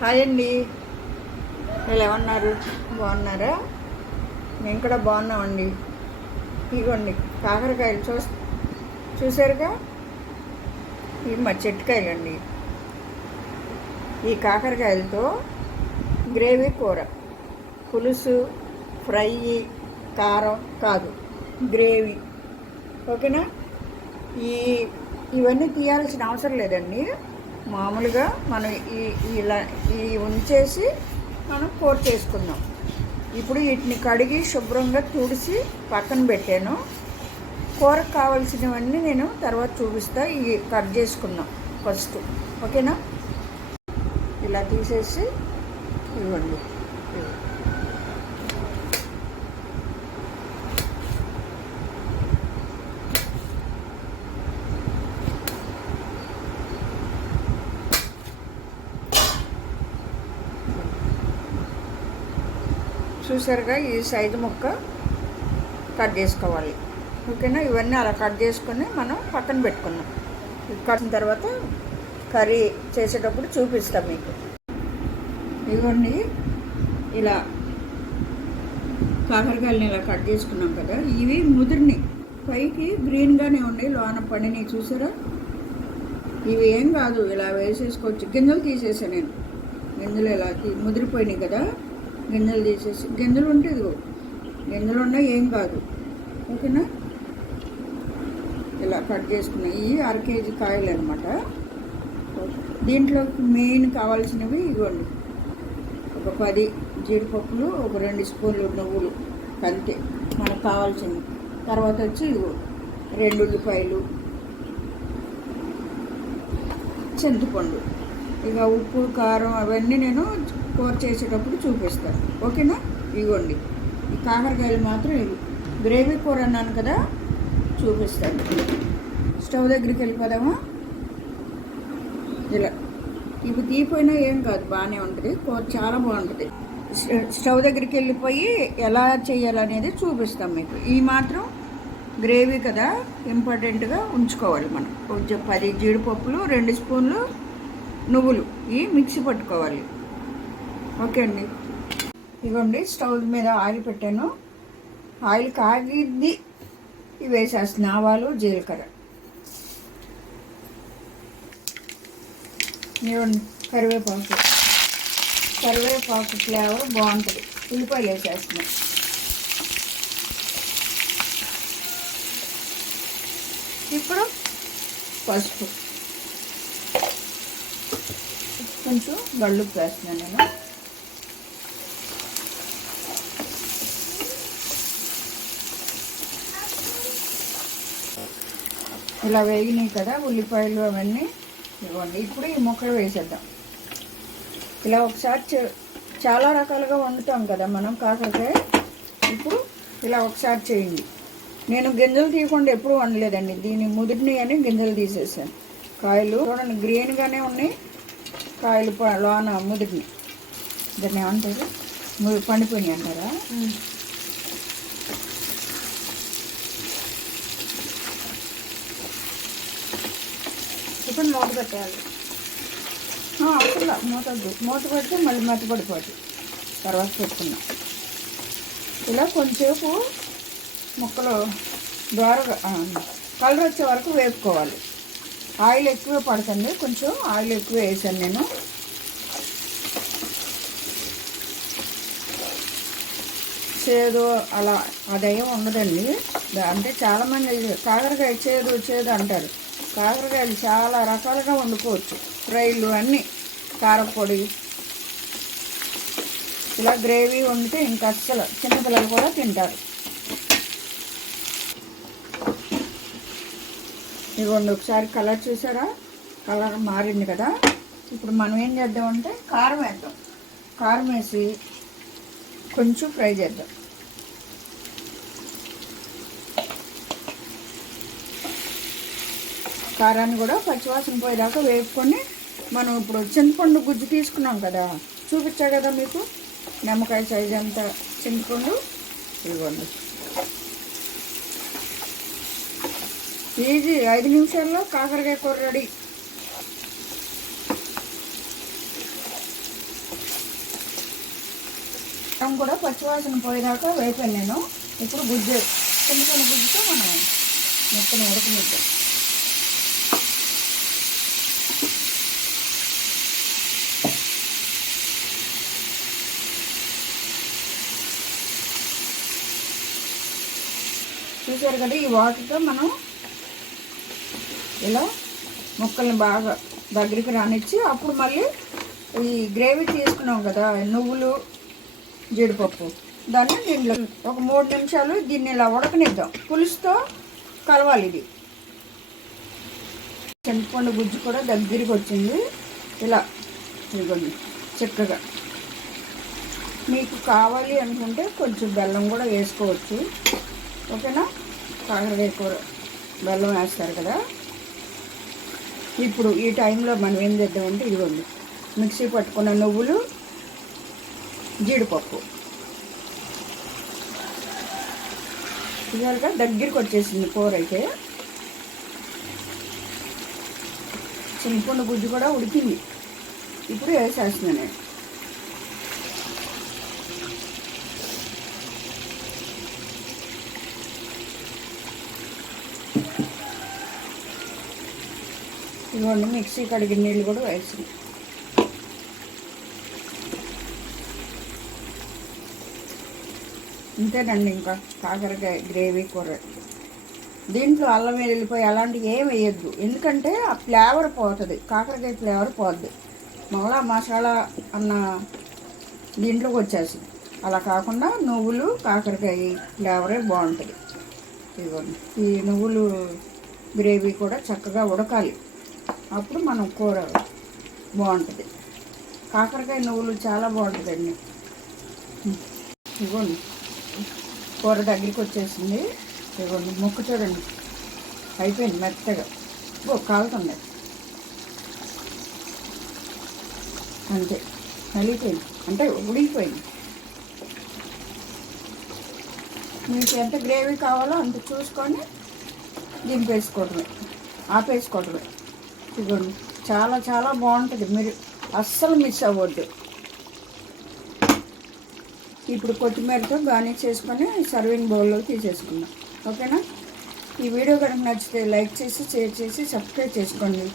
Hi అండి. వీళ్ళు ఏమన్నారు? బాగున్నారా? మేము కూడా బాగున్నామండి. ఇదిగోండి కాకరకాయలు చూ చూసారుగా? ఇవి మా చెట్టుకాయలండి. ఈ కాకరకాయలతో గ్రేవీ కూర. పులుసు ఫ్రై కారం కాదు గ్రేవీ. ఓకేనా? ఈ ఇవన్నీ తీయాల్సిన అవసరం లేదండి. మామూలుగా మనం ఈ ఇలా ఈ ఉంచేసి మనం కూర చేసుకుందాం. ఇప్పుడు వీటిని కడిగి శుభ్రంగా తుడిసి పక్కన పెట్టాను. కూరకు కావాల్సినవన్నీ నేను తర్వాత చూపిస్తా. ఇవి కట్ చేసుకుందాం ఫస్ట్. ఓకేనా? ఇలా తీసేసి ఇవ్వండి. చూసారుగా ఈ సైజు ముక్క కట్ చేసుకోవాలి. ఓకేనా? ఇవన్నీ అలా కట్ చేసుకుని మనం పక్కన పెట్టుకున్నాం ఇది కట్టిన తర్వాత కర్రీ చేసేటప్పుడు చూపిస్తాం మీకు. ఇవన్నీ ఇలా కాకరకాయలని ఇలా కట్ చేసుకున్నాం కదా ఇవి ముదిరిని పైకి గ్రీన్గానే ఉన్నాయి లోన పండిని చూసారా? ఇవి ఏం కాదు ఇలా వేసేసుకోవచ్చు. గింజలు తీసేసా నేను. గింజలు ఇలా ముదిరిపోయినాయి కదా. గింజలు తీసేసి గింజలు ఉంటే ఇదిగో గింజలు ఉన్నా ఏం కాదు. ఓకేనా? ఇలా కట్ చేసుకున్నాయి ఇవి అర కేజీ కాయలు అనమాట దీంట్లో మెయిన్ కావాల్సినవి ఇవ్వండి ఒక పది జీడిపప్పులు ఒక రెండు స్పూన్లు నువ్వులు అంతే. మనకు కావాల్సినవి. తర్వాత వచ్చి ఇదిగో రెండు ఉల్లిపాయలు చింతపండు. ఇక ఉప్పు కారం అవన్నీ నేను కూర చేసేటప్పుడు చూపిస్తాను. ఓకేనా? ఇవ్వండి ఈ కాకరకాయలు మాత్రం ఇవి. గ్రేవీ కూర అన్నాను కదా చూపిస్తాను. స్టవ్ దగ్గరికి వెళ్ళిపోదామా? ఇలా. ఇవి తీపోయినా ఏం కాదు బాగానే ఉంటుంది. కూర చాలా బాగుంటుంది. స్టవ్ దగ్గరికి వెళ్ళిపోయి ఎలా చేయాలనేది చూపిస్తాం మీకు. ఈ మాత్రం గ్రేవీ కదా ఇంపార్టెంట్గా ఉంచుకోవాలి మనం. కొంచెం పది జీడిపప్పులు రెండు స్పూన్లు నువ్వులు ఈ మిక్సీ పట్టుకోవాలి. ఓకే అండి. ఇగోండి స్టవ్ మీద ఆయిల్ పెట్టాను. ఆయిల్ కాగిద్ది ఇవి వేసేస్తున్నా ఆవాలు జీలకర్ర. ఇవ్వండి కరివేపాకు. కరివేపాకు ఫ్లేవర్ బాగుంటుంది. ఉల్లిపాయలు వేసేస్తున్నాం. ఇప్పుడు పసుపు. కొంచెం గళ్ళుప్పు వేస్తున్నాను నేను. ఇలా వేగినాయి కదా ఉల్లిపాయలు అవన్నీ. ఇవ్వండి ఇప్పుడు ఈ ముక్కలు వేసేద్దాం. ఇలా ఒకసారి చే- చాలా రకాలుగా వండుతాం కదా మనం కాకపోతే ఇప్పుడు ఇలా ఒకసారి చేయండి. నేను గింజలు తీయకుండా ఎప్పుడు వండలేదండి. దీని ముదిరిని అని గింజలు తీసేసాను. కాయలు చూడండి గ్రీన్గానే ఉన్నాయి. కాయలు ప- లోన ముదిరిని దాన్ని ఏమంటారు? పండిపోయినాయి అంటారా? ఇప్పుడు మూత పెట్టేయాలి. అసలు అవసరం మూత వద్దు. మూత పెడితే మళ్ళీ మెత్తపడిపోతుంది తర్వాత పెట్టుకున్నాం ఇలా కొంచెంసేపు ముక్కలు ద్వారా కలర్ వచ్చే వరకు వేపుకోవాలి. ఆయిల్ ఎక్కువ పడుతుంది కొంచెం ఆయిల్ ఎక్కువ వేసాను నేను. చేదు అలా అదేం ఉండదండి. అంటే చాలామంది కాకరకాయ చేదు చేదు అంటారు. కాకరకాయలు చాలా రకాలుగా వండుకోవచ్చు. ఫ్రైలు అన్నీ కారపొడి. ఇలా గ్రేవీ వండితే ఇంకా అస్సలు చిన్నపిల్లలు కూడా తింటారు. ఇవ్వండి ఒకసారి కలర్ చూసారా? కలర్ మారింది కదా? ఇప్పుడు మనం ఏం చేద్దామంటే కారం వేద్దాం. కారం వేసి కొంచెం ఫ్రై చేద్దాం. కారాన్ని కూడా పచ్చివాసన పోయేదాకా వేపుకొని మనం ఇప్పుడు చింతపండు గుజ్జు తీసుకున్నాం కదా చూపించా కదా మీకు? నిమ్మకాయ సైజ్ అంత చింతపండు. ఇవ్వండి ఈజీ ఐదు నిమిషాల్లో కాకరకాయ కూర రెడీ. అన్నం కూడా పచ్చివాసన పోయేదాకా వేపాను నేను. ఇప్పుడు గుజ్జు చింతపండు గుజ్జుతో మనం మొత్తం ఉడకనిద్దాం. చూసారు కదా ఈ వాటర్తో మనం ఇలా ముక్కల్ని బాగా దగ్గరికి రానిచ్చి అప్పుడు మళ్ళీ ఈ గ్రేవీ తీసుకున్నాం కదా నువ్వులు జీడిపప్పు. దాన్ని దీంట్లో ఒక మూడు నిమిషాలు దీన్ని ఇలా ఉడకనిద్దాం. పులుసుతో కలవాలి ఇది. చింతపండు గుజ్జు కూడా దగ్గరికి వచ్చింది. ఇలా ఇదిగోండి చక్కగా. మీకు కావాలి అనుకుంటే కొంచెం బెల్లం కూడా వేసుకోవచ్చు. ఓకేనా? కాకరకాయ కూర బెల్లం వేస్తారు కదా. ఇప్పుడు ఈ టైంలో మనం ఏం చేద్దామంటే ఇదిగోండి. మిక్సీ పట్టుకున్న నువ్వులు జీడిపప్పు. ఇవాళ దగ్గరికి వచ్చేసింది కూర అయితే. చింతపండు గుజ్జు కూడా ఉడికింది. ఇప్పుడు వేసేస్తున్నాను నేను. ఇదిగోండి మిక్సీ కడిగిన నీళ్ళు కూడా వేసి అంతేనండి ఇంకా కాకరకాయ గ్రేవీ కూర. దీంట్లో అల్లం వెళ్ళిపోయి అలాంటివి ఏం వేయద్దు. ఎందుకంటే ఆ ఫ్లేవర్ పోతుంది కాకరకాయ ఫ్లేవర్ పోద్ది. మళ్ళా మసాలా అన్న దీంట్లోకి వచ్చేసింది. అలా కాకుండా నువ్వులు కాకరకాయ ఫ్లేవరే బాగుంటుంది. ఇదిగోండి ఈ నువ్వులు గ్రేవీ కూడా చక్కగా ఉడకాలి. అప్పుడు మనం కూర బాగుంటుంది. కాకరకాయ నువ్వులు చాలా బాగుంటుందండి. ఇదిగోండి కూర దగ్గరికి వచ్చేసింది. ఇదిగోండి ముక్క చూడండి. అయిపోయింది మెత్తగా. ఓ కాలుతుంది అంతే. నలిగిపోయింది. అంటే ఉడికిపోయింది. మీకు ఎంత గ్రేవీ కావాలో అంత చూసుకొని దింపేసుకోవడమే. ఆపేసుకోవడమే. ఇదిగోండి. చాలా చాలా బాగుంటుంది. మీరు అస్సలు మిస్ అవ్వద్దు. ఇప్పుడు కొత్తిమీరతో గార్నిష్ చేసుకొని సర్వింగ్ బౌల్లో తీసేసుకుందాం. ఓకేనా? ఈ వీడియో కనుక నచ్చితే లైక్ చేసి షేర్ చేసి సబ్స్క్రైబ్ చేసుకోండి.